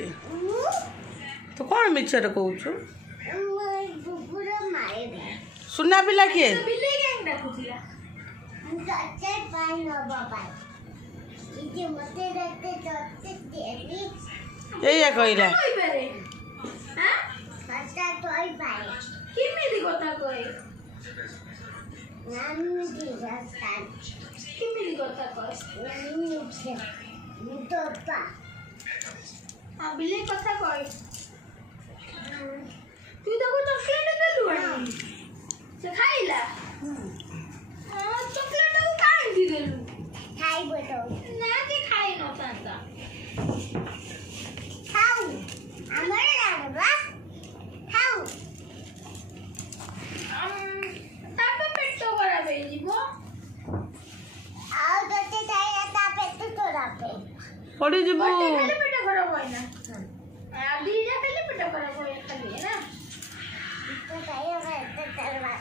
कहूँ तो कौन मिछर कहूँ सुना पिला किए यही कहला बिल्ली कथा कह तू तो चॉकलेट देलु से खाइला चॉकलेट को काहे दी देलु खाइ बेटो ना के खाइ न ताता खाऊ हमर लागबा खाऊ तापे पेट तो खराब है जीवो आओ तते चाहे तापे तो तोरा पे पड़ी जीवो खाली पेट खराब होय ना आधी जा खाली पेट खराब होय खाली है ना तो चाहिए है तरवा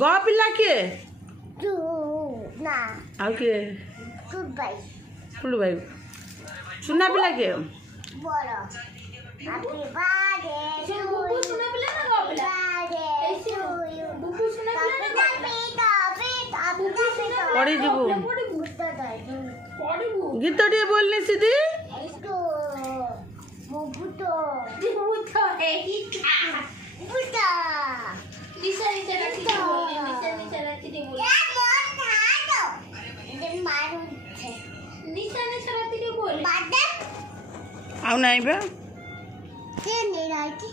ग पिला के तू ना आउ के गुड भाई सुना पिला के बड़ा हैप्पी बर्थडे बुबू सुना पिला ना ग पिला ऐसे बुबू सुना पिला ना बुबू सुना पड़ी जीवो पड़ी गीत टे बोलनी सीधी बुबू तो है ही बुटा निशा निशा रखी दे बोलने निशा निशा रखी दे बोल यार मोर खा दो ये मारू निशा निशा रखी दे बोल बादम आउ नहीं बे के नहीं रखी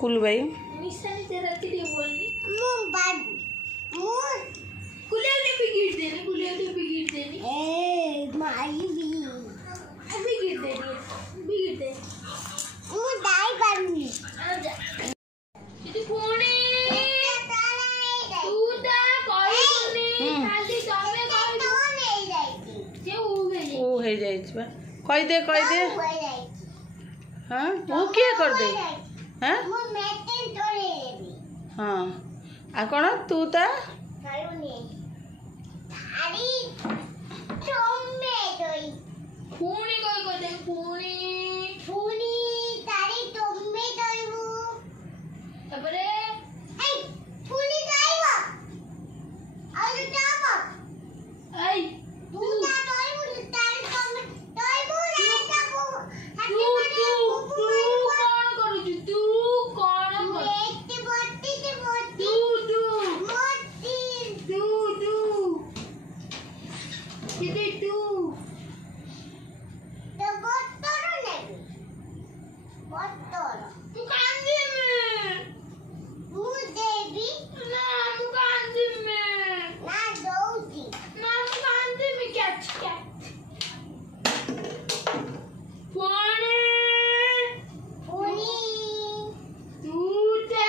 कुल भाई निशा निशा रखी दे बोलनी मुंह कुले ने बिगिड़ देनी ए माई भी बिगिड़ दे मुंह दाई करनी आजा इति पुणी तू ता कोई नहीं खाली तमे कोई तो नहीं जाईती जे ओ हे जाईछ बा कह दे हां वो क्या कर दे हां मु मेटिन तोड़े देबी हां आ कोन तू ता करूनी थारी तमे दोई पुणी कोई को दे पुणी तारी तमे दोईबू तबरे ए पुणी दाईवा आउ जाबो ए तू ना दोईबू तारी तमे दोईबू रे जाबू तू कौन करू तू कौन मोटी मोटी किती तू तो बोतल नहीं बोतल तू कांदी में तू देवी ना तू कांदी में ना दोगी ना तू कांदी में क्या पुणी तू ते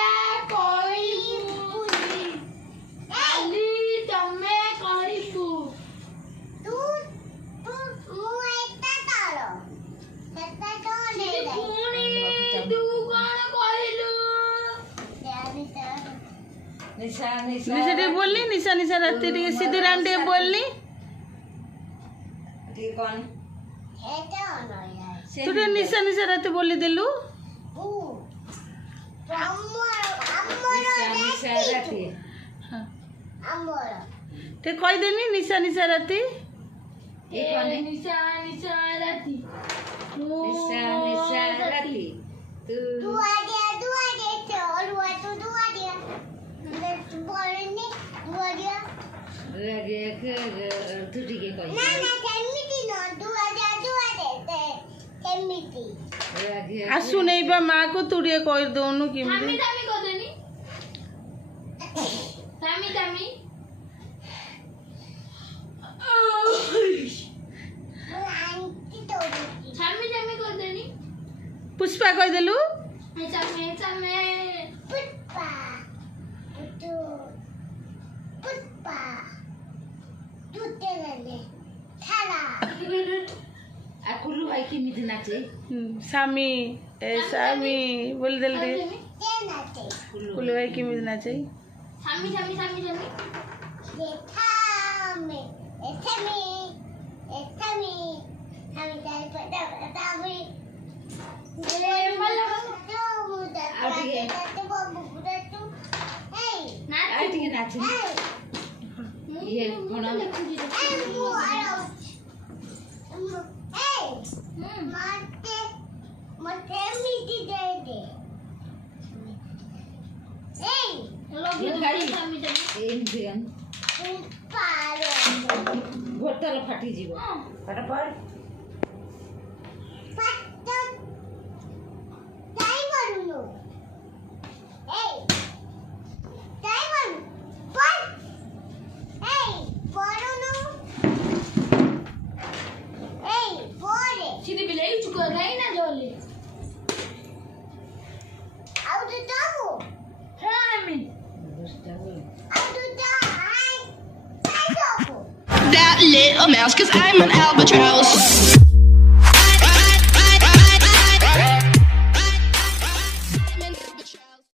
कोई पुणी खाली तमे कहबू तू मुएता तारो सत्ता तो नहीं पुणी तू कौन कहलू निशा टे बोलनी निशा राती टे सीधी रांडे बोलनी ठीक कौन हेटा होना तू टे निशा राती बोली देलु निशा राती हां अमर ते कह देनी निशा राती निशा राती निशा राती तू आ गया चल हुआ तू आ गया बोलने तू आ गया लगे तू ठीक है कोई ना केमिति न तू आ दे केमिति लगे आसु नहीं बा मां को तू रे कह दोनु कि थामी को देनी थामी थामी को देनी पुष्पा कह देलु थामी पुष्पा तू तेरे थाला आ कुल्लू भाई की मिथ नाचे सामी बोल देल रे नाचे कुल्लू भाई की मिथ नाचे थामी ये थामी थामी थामी थामी तारी पता थामी नाच ये कोणा घोटाला फाटी जीव फटाफट That little mouse, 'cause I'm an albatross.